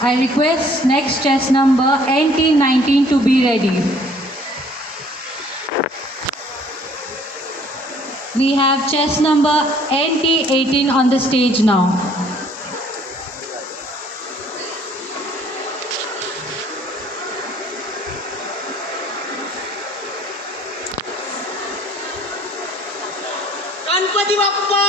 I request next chess number NT19 to be ready. We have chess number NT18 on the stage now. Ganpati Bappa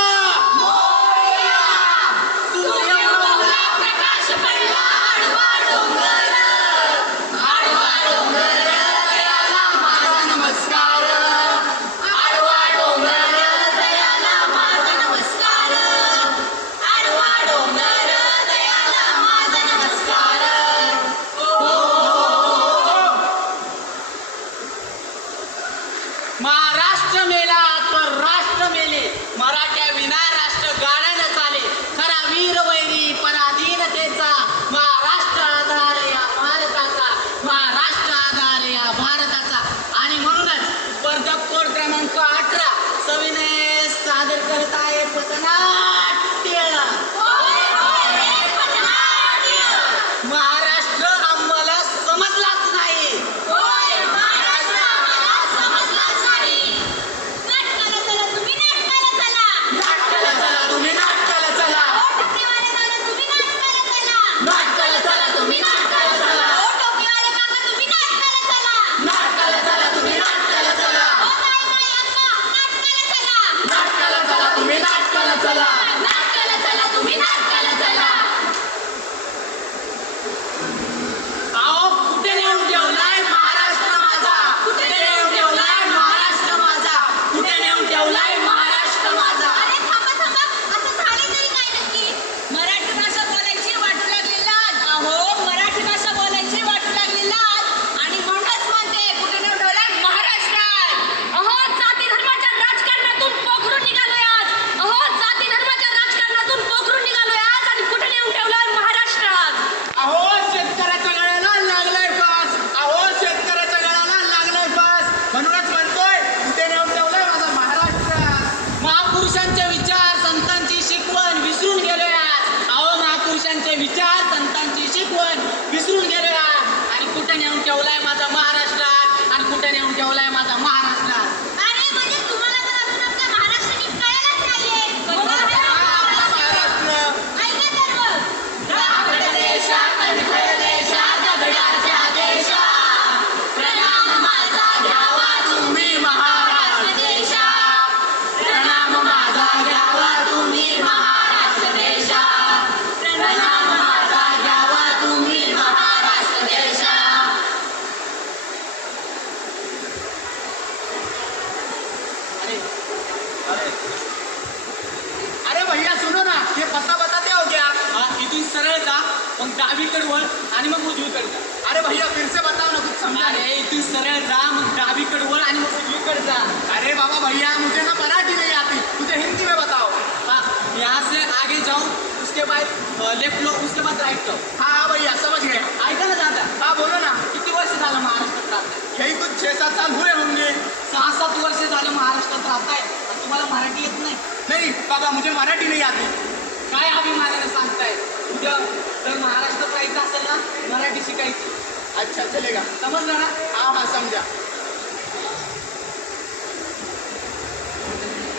Maharashtra मेला तर राष्ट्र मेले, मराठ्या विना राष्ट्र गाड्या न चाले, खरा वीर वैरी पराधीनतेचा महाराष्ट्र आधार या भारताचा, महाराष्ट्र आधार या भारताचा. आणि म्हणूनच स्पर्धक कोड क्रमांक 18 सविनय सादर करत आहे पथनाट्य. महाराष्ट्र आम्हाला समजलाच नाही. अरे भैया सुनो ना, ये पता बताते हो क्या? इथून सरळ जा, मग डावीकडे वळ आणि मग उजवीकडे जा. अरे भैया फिर से बताओ ना, कुछ समझा नहीं. इथून सरळ जा, मग डावीकडे वळ आणि मग उजवीकडे जा. अरे बाबा भैया मुझे ना मराठी नहीं आती, मुझे हिंदी में बताओ. हाँ, यहाँ से आगे जाओ, उसके बाद लेफ्ट लो, उसके बाद राइट लो. हाँ भैया समझ गए. ऐका ना दादा. हाँ बोलो ना. किती वर्ष झालं महाराष्ट्रात राहताय? यही कुछ 6-7 साल हुए होंगे. 6-7 वर्ष झालं महाराष्ट्रात राहताय, तुम्हाला मराठी येत नाही? नहीं बाबा, मुझे मराठी नहीं आती. काय अभिमानाने सांगताय? उद्या जर महाराष्ट्रात राहायचं असेल ना, मराठी शिकायची. अच्छा चलेगा. समजलं ना? हाँ हाँ समझा.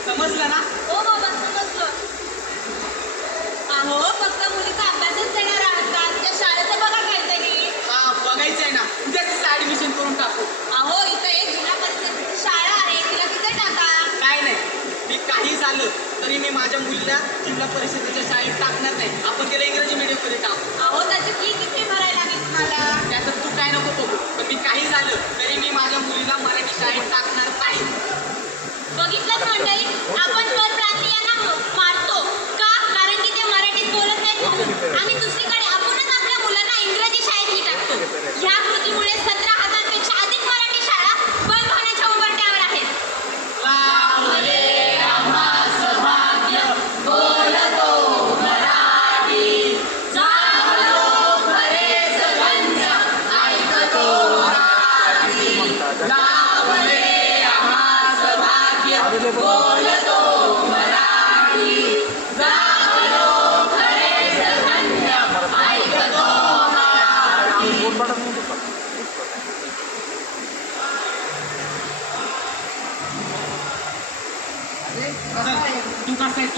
समजलं ना? हो बाबा समजलं. अहो फक्त मुलीचा अभ्यासच देणार आहात का? त्या शाळेचं बघा काहीतरी. हा बघायचंय ना, उद्या तिचं ऍडमिशन करून टाकू. अहो इथं एक जिल्हा परिषदेची शाळा आहे, तिला तिथे टाका. काय नाही, मी काही झालं तरी मी माझ्या मुलीला जिल्हा परिषदेच्या शाळेत टाकणार नाही. आपण तिला इंग्रजी मीडियममध्ये टाकू. अहो त्याची फी किती भरायला लागेल तुम्हाला? त्याचं तू काय नको बघू, पण मी काही झालं तरी मी माझ्या मुलीला मराठी शाळेत टाकणार नाही. बघितलं मंडळी, आपण परप्रांतीयांना मारतो का? कारण की ते मराठीत बोलत नाहीत म्हणून. आणि दुसरीकडे आपणच आपल्या मुलांना इंग्रजी शाळेतही टाकतो. ह्या कृतीमुळे 17,000पेक्षा अधिक मराठी शाळा बंद होण्याच्या उंबरठ्यावर आहेत. मराठी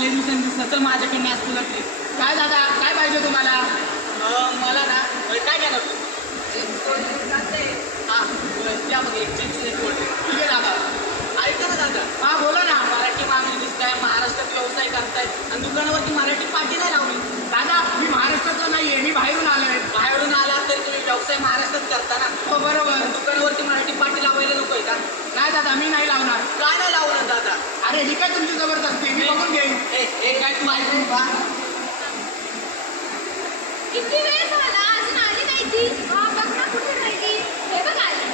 लय दिवसांनी दिसला तर माझ्याकडनं आज तुला ते काय दादा काय पाहिजे तुम्हाला? मला ना काय घेणार तू हां त्या मग एक चिप्स एक कोल्ड ठीक आहे दादा. ऐका ना दादा हा बोला ना. मराठी मागणी दिसताय महाराष्ट्रात व्यवसाय करताय आणि दुकानावरती मराठी पाटी नाही लावली दादा मी महाराष्ट्राचा नाहीये, मी बाहेरून आलोय. बाहेरून आला तरी तुम्ही व्यवसाय महाराष्ट्रात करता ना हो बरोबर. दुकानावरती मराठी पाटी लावायला नको आहे का नाही दादा मी नाही लावणार. काय नाही लावलं दादा अरे ही काय तुमची जबरदस्ती, मी बघून घेईन. हे काय तू ऐकून पहा किती वेळ झाला अजून आली नाही ती. हा बघ ना कुठे राहिली. हे बघ आली.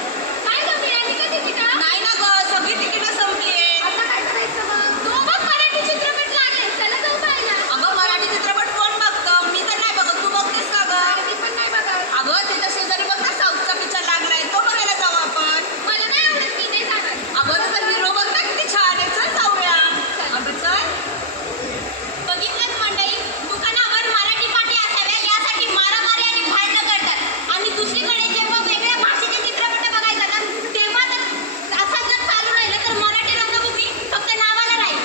काय गं मिळाली का तिकीटं? नाही ना गं सगळी तिकीटं संपली. आता काय करायचं मग? तो बघ मराठी चित्रपट लागले. चला जाऊ पाहायला. अगं मराठी चित्रपट कोण बघतं? मी तर नाही बघत. तू बघतेस का गं? मी पण नाही बघत. अगं तिच्या शेजारी बघ ना साऊथचा पिक्चर लागलाय. तो बघायला जाऊ आपण. मला नाही आवडत. मी नाही जाणार. अगं तुझा हिरो बघ ना किती छान आहे. चल जाऊया. अगं चल. बघितलं मंडळी दुकानावर मराठी पाटी असाव्या यासाठी मारामारी आणि भांडणं करतात आणि दुसरीकडे जेव्हा वेगळ्या भाषेचे चित्रपट बघायला जातात तेव्हा तर असं जर चालू राहिलं तर मराठी रंगभूमी फक्त नावाला राहील.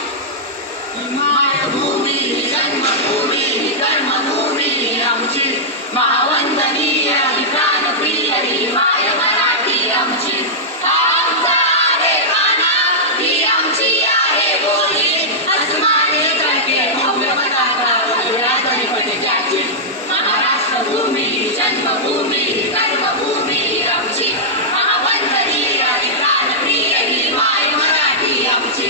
मायभूमी जन्मभूमी कर्मभूमी आमची महावंदनीय प्राणप्रिय ही माय मराठी आमची. आमचा आहे गाणा, ही आमची आहे बोली. अस्माने तडके भव्य पताका उडवल्या तरी फडक्याची. महाराष्ट्र भूमी जन्मभूमी कर्मभूमी आमची महावंदनीय प्राणप्रिय ही माय मराठी आमची.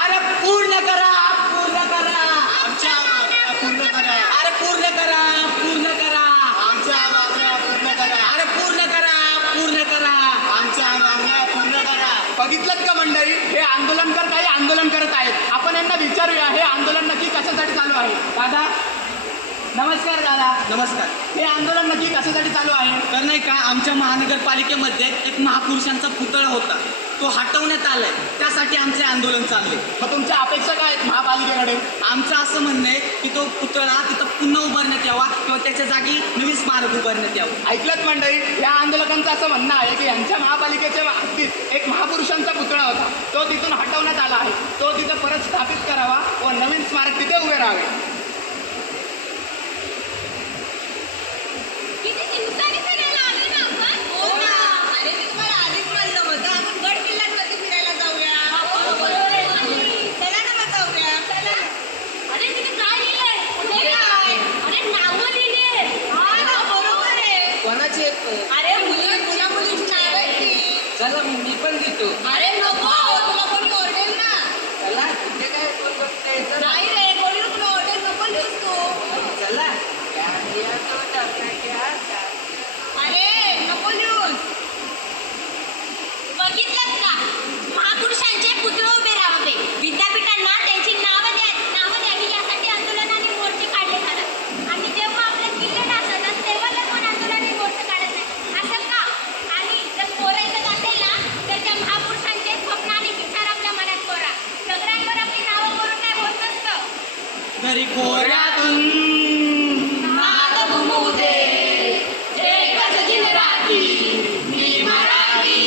अरे पूर्ण करा पूर्ण करा आमच्या मागण्या पूर्ण करा. अरे पूर्ण करा पूर्ण करा आमच्या मागण्या पूर्ण करा. अरे पूर्ण करा पूर्ण करा आमच्या मागण्या पूर्ण करा. बघितलं का मंडळी, हे आंदोलनकर काही आंदोलन करत आहेत. आपण यांना विचारूया हे आंदोलन नक्की कशासाठी चालू आहे. दादा नमस्कार. दादा नमस्कार हे आंदोलन नक्की कशासाठी चालू आहे. तर नाही का आमच्या महानगरपालिकेमध्ये एक महापुरुषांचा पुतळा होता तो हटवण्यात आलाय त्यासाठी आमचे आंदोलन चालले. मग तुमच्या अपेक्षा काय आहेत महापालिकेकडे. आमचं असं म्हणणं आहे की तो पुतळा तिथं पुन्हा उभारण्यात यावा किंवा त्याच्या जागी नवीन स्मारक उभारण्यात यावं. ऐकलंच मंडळी, या आंदोलकांचं असं म्हणणं आहे की यांच्या महापालिकेच्या हद्दीत एक महापुरुषांचा पुतळा होता तो तिथून हटवण्यात आला आहे. तो तिथं परत स्थापित करावा व नवीन स्मारक तिथे उभे राहावे. किती दिवसांनी फिरायला आलो ना आपण. हो ना. अरे मी तुम्हाला आधीच म्हणलं होतं आपण गड किल्ल्यांवरती फिरायला जाऊया. चला ना मग जाऊया. चला. अरे तिथे काय लिहिलंय? कुठे काय? अरे नावं लिहिली. हा ना बरोबर आहे. कोणाची अरे मुलींच्या मुलींची नाव आहेत ती. चला मी पण देतो. अरे नको तुला कोणी ओरडेल ना. चला तिथे काय कोण बघतंय? चला. नाही रे कोणी तुला ओरडेल नको लिहूस तू. चला अरे नको लिहूस. बघितलं का महापुरुषांचे पुतळे उभे राहावे विद्यापीठांना त्यांची नावं द्यावी यासाठी आंदोलन आणि मोर्चे काढले जातात आणि जेव्हा आपले किल्ले नसतात तेव्हा तर कोण आंदोलन आणि मोर्चे काढत नाही असं का. आणि जर कोरायचं असेल ना तर त्या महापुरुषांचे स्वप्न आणि विचार आपल्या मनात कोरा. दगडांवर आपली नावं कोरून काय होत नसतं. घरी कोऱ्यातून नाद घुमू दे, एकच दिन रात्री. मी मराठी,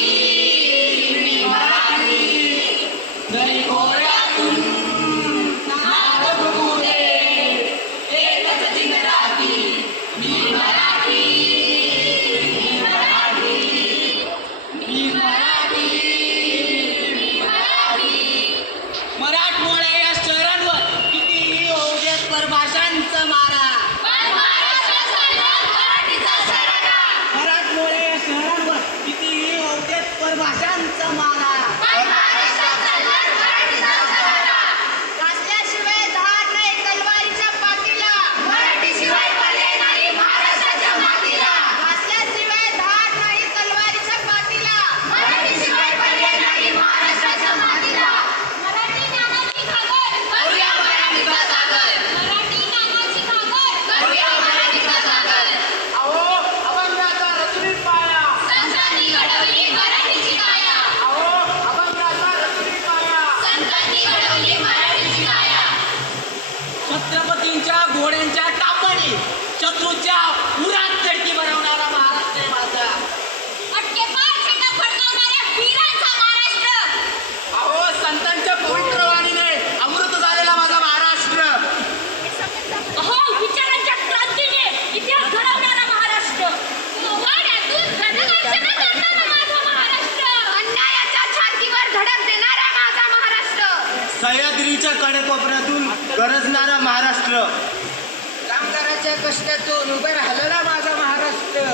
मी मराठी. घरी कोऱ्यातून नाद घुमू दे, एकच दिन रात्री. मी मराठी, मी मराठी. मी मराठी, मी मराठी. मराठमोळ्या या शहरांवर कितीही होऊ देत परभाषांचं मारा. मराठमोळ्या या शहरांवर कितीही होऊ देत परभाषांचं मारा. वाचल्याशिवाय धार नाही तलवारीच्या पाठीला. मराठीशिवाय पर्याय नाही महाराष्ट्राच्या मातीला. वाचल्याशिवाय धार नाही तलवारीच्या पाठीला. मराठीशिवाय पर्याय नाही महाराष्ट्राच्या मातीला. मराठी नावाची घागर. करूया मराठीचा सागर. मराठी नावाची घागर. करूया मराठीचा सागर. अहो अभंगाचा रचनी पाया. संतांनी घडवली मराठीची काया. अहो अभंगाचा रचनी पाया. संतांनी घडवली मराठीची काया. छत्रपतींच्या घोड्यांच्या टापणी शत्रूच्या उरात तडकी बनवणारा महाराष्ट्र आहे माझा. अटके पाय छेटा फडकावणाऱ्या वीरांचा महाराष्ट्र. अहो विकास देणारा माझा महाराष्ट्र. सह्याद्रीच्या कडेकोपऱ्यातून गरजणारा महाराष्ट्र. कामगाराच्या कष्टातून उभं राहिलेला माझा महाराष्ट्र.